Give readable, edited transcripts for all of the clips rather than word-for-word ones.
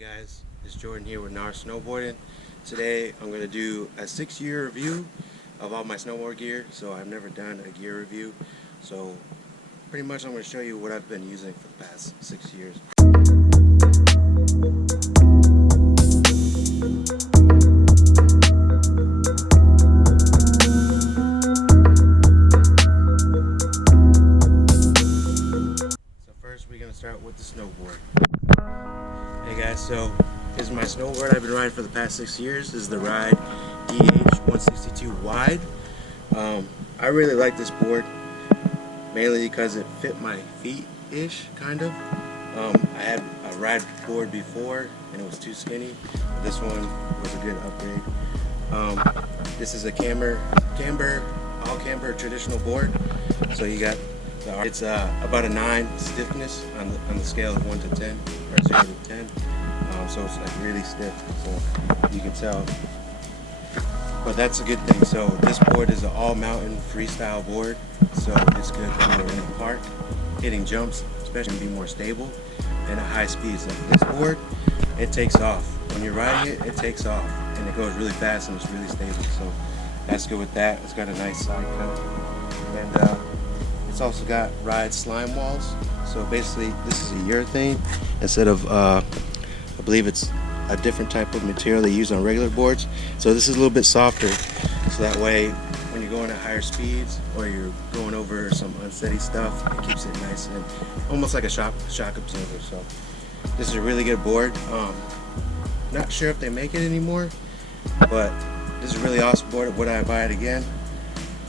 Guys, it's Jordan here with Snowboarding. Today I'm going to do a 6-year review of all my snowboard gear. So I've never done a gear review, so pretty much I'm going to show you what I've been using for the past 6 years. So first we're going to start with the snowboard. Hey guys, so this is my snowboard I've been riding for the past 6 years. This is the Ride DH162 Wide. I really like this board, mainly because it fit my feet-ish, kind of. I had a Ride board before, and it was too skinny. This one was a good upgrade. This is a all camber traditional board. So you got it's about a 9 stiffness on the scale of 1 to 10, or 0 to 10. So it's like really stiff, so you can tell. But that's a good thing. So this board is an all mountain freestyle board, so it's good when you're in the park, hitting jumps, especially to be more stable and at high speeds. Like this board, it takes off. When you're riding it, it takes off, and it goes really fast and it's really stable. So that's good with that. It's got a nice side cut, and it's also got Ride slime walls. So basically, this is a urethane instead of I believe it's a different type of material they use on regular boards. So this is a little bit softer, so that way when you're going at higher speeds or you're going over some unsteady stuff, it keeps it nice and almost like a shock absorber. So this is a really good board. Not sure if they make it anymore, but this is a really awesome board. Would I buy it again?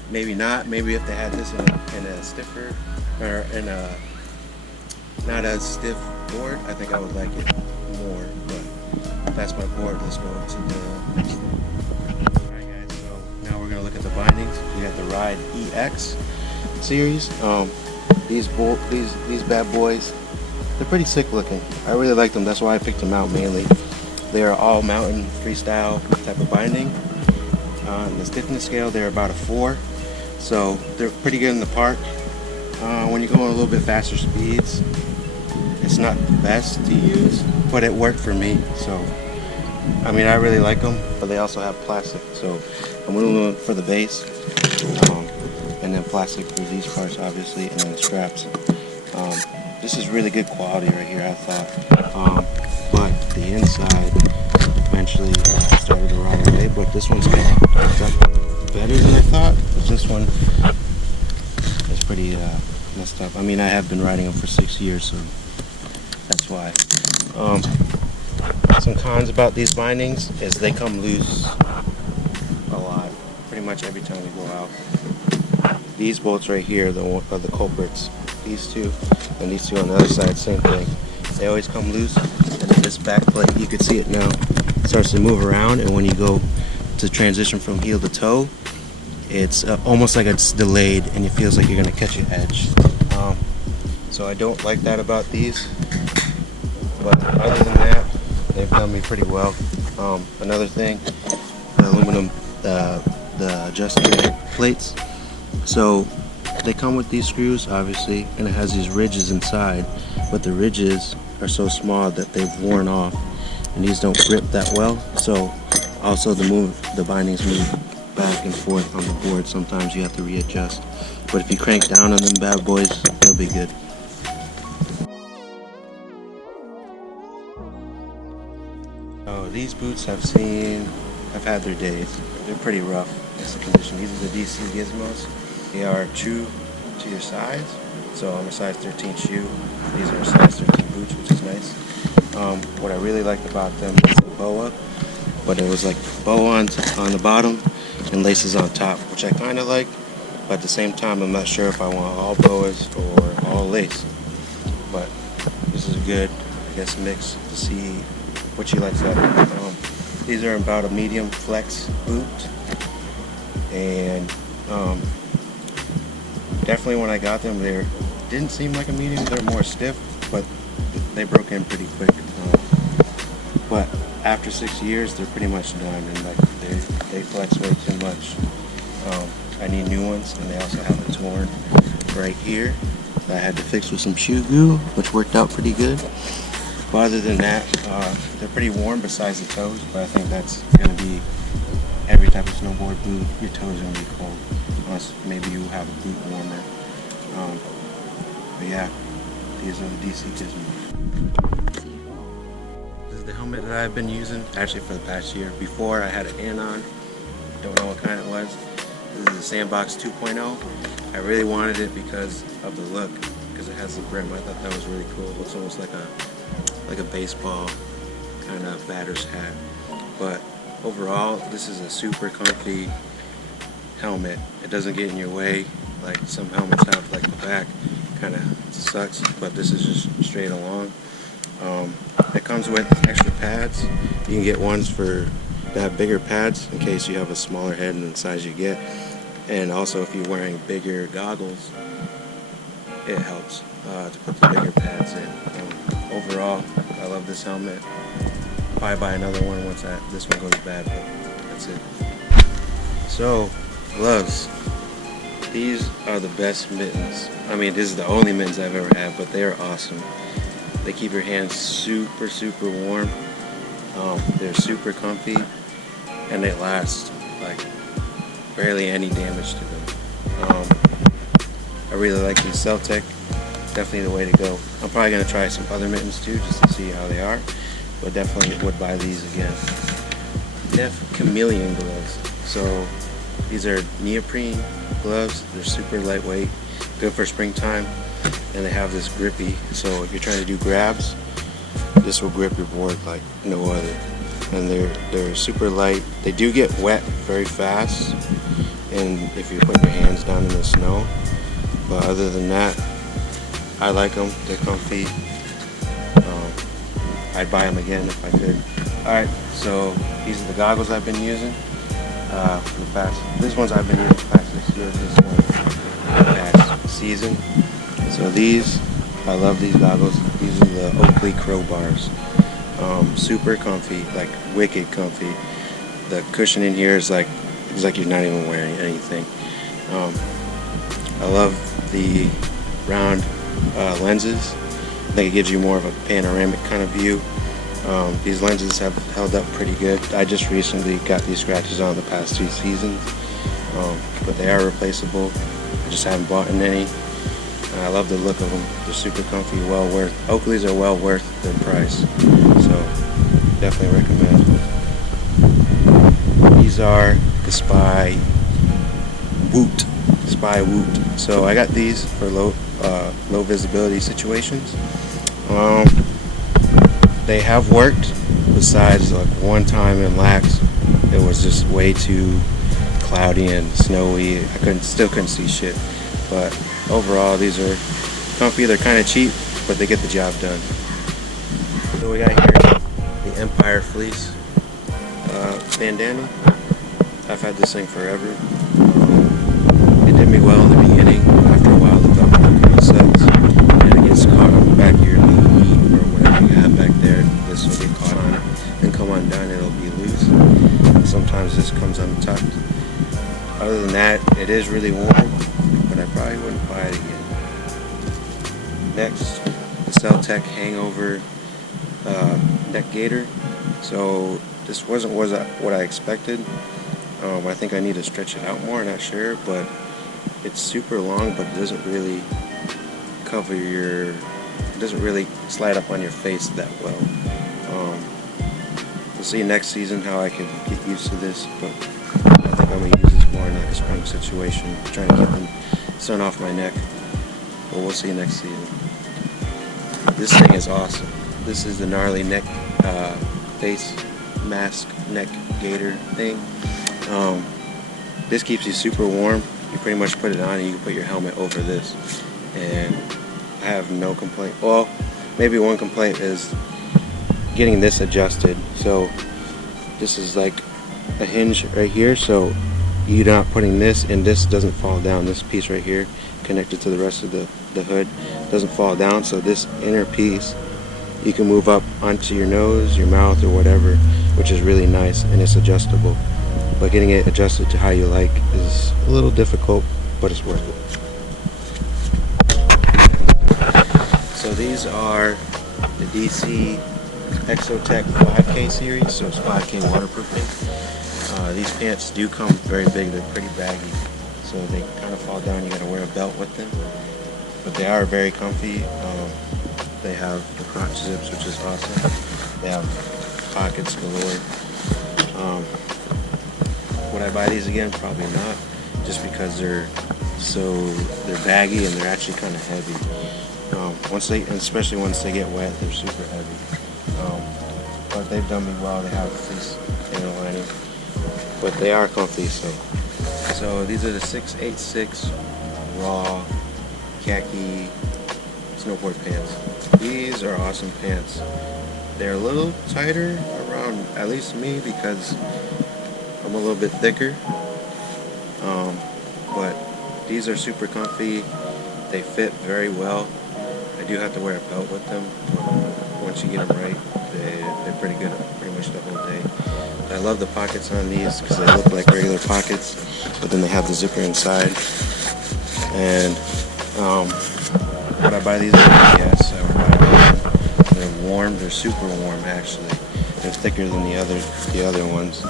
Maybe not. Maybe if they had this in a stiffer or in a not as stiff board, I think I would like it more. But that's my board. Let's go to the next thing. Alright guys, so now we're gonna look at the bindings. We got the Ride EX series. These bad boys, they're pretty sick looking. I really like them. That's why I picked them out mainly. They are all mountain freestyle type of binding. On the stiffness scale, they're about a 4. So they're pretty good in the park. When you're going a little bit faster speeds, it's not the best to use, but it worked for me. So I mean, I really like them, but they also have plastic. So I'm going to look for the base, and then plastic for these parts, obviously, and then the straps. This is really good quality right here, I thought. But the inside eventually started to rot away. But this one's better than I thought. But this one is pretty messed up. I mean, I have been riding them for 6 years, so that's why. Some cons about these bindings is they come loose a lot, pretty much every time we go out. These bolts right here are the culprits. These two, and these two on the other side, same thing. They always come loose, and then this back plate, you can see it now, starts to move around, and when you go to transition from heel to toe, it's almost like it's delayed, and it feels like you're going to catch your edge. So I don't like that about these, but other than that, they've done me pretty well. Another thing, the aluminum, the adjusting plates. So they come with these screws, obviously, and it has these ridges inside, but the ridges are so small that they've worn off, and these don't grip that well. So also the bindings move back and forth on the board. Sometimes you have to readjust, but if you crank down on them bad boys, they'll be good. Oh, these boots have had their days. They're pretty rough. That's the condition. These are the DC Gizmos. They are true to your size. So I'm a size 13 shoe. These are a size 13 boots, which is nice. What I really liked about them is the boa, but it was like boa on the bottom and laces on top, which I kind of like. But at the same time, I'm not sure if I want all boas or all lace. But this is a good, I guess, mix to see what you like better. These are about a medium flex boot, and definitely when I got them, they didn't seem like a medium. They're more stiff, but they broke in pretty quick. But after 6 years, they're pretty much done, and like they flex way too much. I need new ones, and they also have a torn right here that I had to fix with some shoe glue, which worked out pretty good. But other than that, they're pretty warm besides the toes, but I think that's going to be every type of snowboard boot. Your toes are going to be cold, unless maybe you have a boot warmer. But yeah, these are the DC Gizmos. This is the helmet that I've been using, actually for the past year. Before I had an Anon, don't know what kind it was. This is the Sandbox 2.0. I really wanted it because of the look, because it has the brim. I thought that was really cool. It looks almost like a baseball kind of batter's hat. But overall, this is a super comfy helmet. It doesn't get in your way like some helmets have, like the back kind of sucks, but this is just straight along. It comes with extra pads. You can get ones that have bigger pads in case you have a smaller head than the size you get. And also if you're wearing bigger goggles, it helps to put the bigger pads in. Overall, I love this helmet. Probably buy another one once this one goes bad, but that's it. So, gloves. These are the best mittens. I mean, this is the only mittens I've ever had, but they're awesome. They keep your hands super, super warm. They're super comfy, and they last like barely any damage to them. I really like these Celtic. Definitely the way to go. I'm probably going to try some other mittens too, just to see how they are, but definitely would buy these again. Def Chameleon gloves. So these are neoprene gloves. They're super lightweight, good for springtime, and they have this grippy. So if you're trying to do grabs, this will grip your board like no other. And they're super light. They do get wet very fast, and if you're putting your hands down in the snow. But other than that, I like them. They're comfy. I'd buy them again if I could. Alright, so these are the goggles I've been using for the past. This one's I've been using for the past 6 years. This one for the past season. So these, I love these goggles. These are the Oakley crowbars. Super comfy, like wicked comfy. The cushion in here is like, it's like you're not even wearing anything. I love the round lenses. I think it gives you more of a panoramic kind of view. These lenses have held up pretty good. I just recently got these scratches on the past 2 seasons, but they are replaceable. I just haven't bought any. I love the look of them. They're super comfy, well worth. Oakleys are well worth their price, so definitely recommend. These are the Spy Woot. So I got these for low visibility situations. They have worked, besides like one time in Lax, it was just way too cloudy and snowy. I still couldn't see shit. But overall, these are comfy. They're kind of cheap, but they get the job done. So we got here the Empire Fleece bandana. I've had this thing forever. It did me well in the beginning. After a while, the belt kind of sucks, and it gets caught on the back of your knee or whatever you have back there. This will get caught on it and come undone. It'll be loose. And sometimes this comes untucked. Other than that, it is really warm, but I probably wouldn't buy it again. Next, the Celtic Hangover neck gaiter. So this wasn't what I expected. I think I need to stretch it out more, I'm not sure, but it's super long, but it doesn't really cover it doesn't really slide up on your face that well. We'll see next season how I can get used to this, but I think I'm going to use this more in like a spring situation, trying to keep the sun off my neck, but we'll see next season. This thing is awesome. This is the gnarly neck face mask neck gaiter thing. This keeps you super warm. You pretty much put it on and you can put your helmet over this, and I have no complaint. Well, maybe one complaint is getting this adjusted. So this is like a hinge right here, so you're not putting this, and this doesn't fall down. This piece right here connected to the rest of the hood doesn't fall down, so this inner piece you can move up onto your nose, your mouth, or whatever, which is really nice, and it's adjustable. But getting it adjusted to how you like is a little difficult, but it's worth it. So these are the DC Exotech 5K series, so it's 5K waterproofing. These pants do come very big, they're pretty baggy, so they kind of fall down, you gotta wear a belt with them. But they are very comfy. They have the crotch zips, which is awesome. They have pockets galore. Would I buy these again? Probably not, just because they're baggy and they're actually kind of heavy. Especially once they get wet, they're super heavy. But they've done me well. They have fleece inner lining, but they are comfy. So these are the 686 raw khaki snowboard pants. These are awesome pants. They're a little tighter around, at least me, because I'm a little bit thicker. But these are super comfy. They fit very well. I do have to wear a belt with them, but once you get them right, they're pretty good pretty much the whole day. I love the pockets on these because they look like regular pockets, but then they have the zipper inside. And would I buy these? Yes, I would buy them. They're warm. They're super warm, actually. They're thicker than the other ones.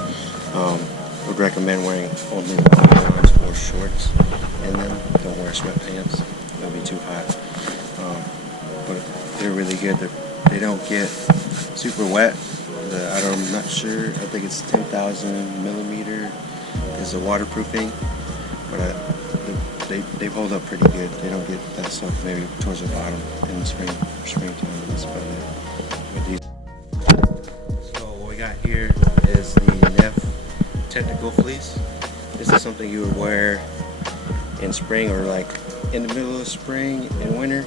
Would recommend wearing only long ones or shorts in them. Don't wear sweatpants. They'll be too hot. But they're really good. They don't get super wet. I'm not sure. I think it's 10,000 millimeter is the waterproofing, but they hold up pretty good. They don't get that stuff maybe towards the bottom in the springtime. That's about it with these. So what we got here is the Neff Technical Fleece. This is something you would wear in spring, or like in the middle of spring and winter.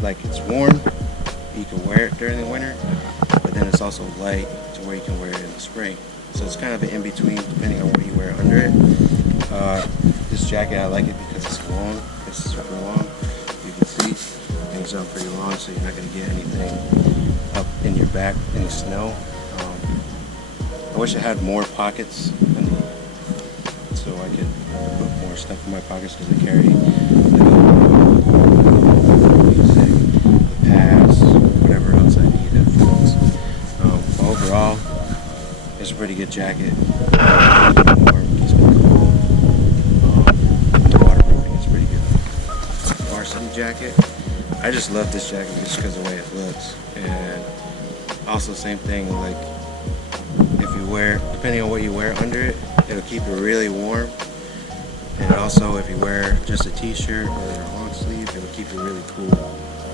Like it's warm, you can wear it during the winter, but then it's also light to where you can wear it in the spring. So it's kind of an in-between depending on what you wear under it. This jacket, I like it because it's long. It's super long. You can see things are pretty long, so you're not going to get anything up in your back in the snow. I wish I had more pockets so I could put more stuff in my pockets, because I carry the pads, whatever else I need, headphones. Overall, it's a pretty good jacket. Keeps me cool. The waterproofing is pretty good. Varsity jacket. I just love this jacket just because of the way it looks. And also same thing, like if you wear, depending on what you wear under it, it'll keep it really warm. And also if you wear just a t-shirt or a long sleeve, it'll keep it really cool.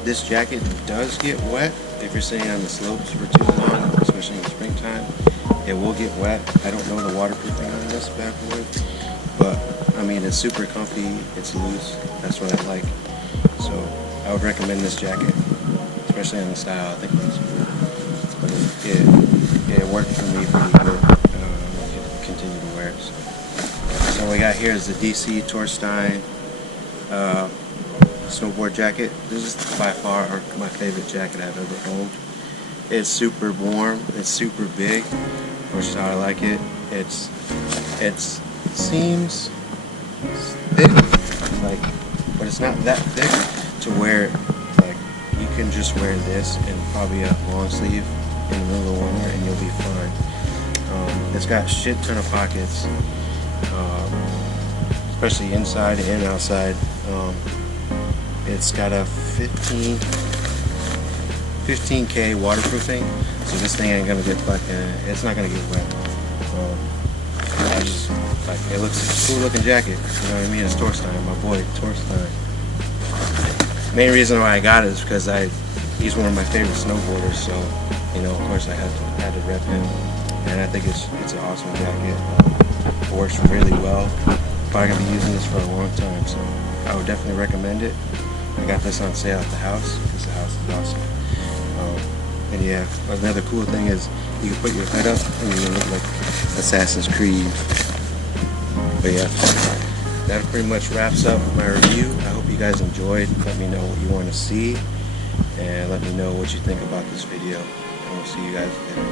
This jacket does get wet if you're sitting on the slopes for too long, especially in the springtime. It will get wet. I don't know the waterproofing on this bad boy, but I mean, it's super comfy, it's loose, that's what I like. So I would recommend this jacket, especially in the style. I think it's cool. But it worked for me pretty good. I'm going to continue to wear it. So what we got here is the DC Torstein snowboard jacket. This is by far my favorite jacket I've ever owned. It's super warm, it's super big, which is how I like it. It seems thick, but it's not that thick to wear. Like, you can just wear this and probably a long sleeve in the middle of winter and you'll be fine. It's got a shit ton of pockets, especially inside and outside. It's got a 15K waterproofing, so this thing ain't gonna get it's not gonna get wet. It looks a cool looking jacket, you know what I mean? It's Torstein, my boy Torstein. Main reason why I got it is because he's one of my favorite snowboarders, so you know, of course I had to rep him, and I think it's an awesome jacket. It works really well. Probably gonna be using this for a long time, so I would definitely recommend it. I got this on sale at the house because the house is awesome. And yeah, another cool thing is you can put your head up and you look like Assassin's Creed. But yeah, that pretty much wraps up my review. I hope you guys enjoyed. Let me know what you want to see, and let me know what you think about this video. And we'll see you guys later.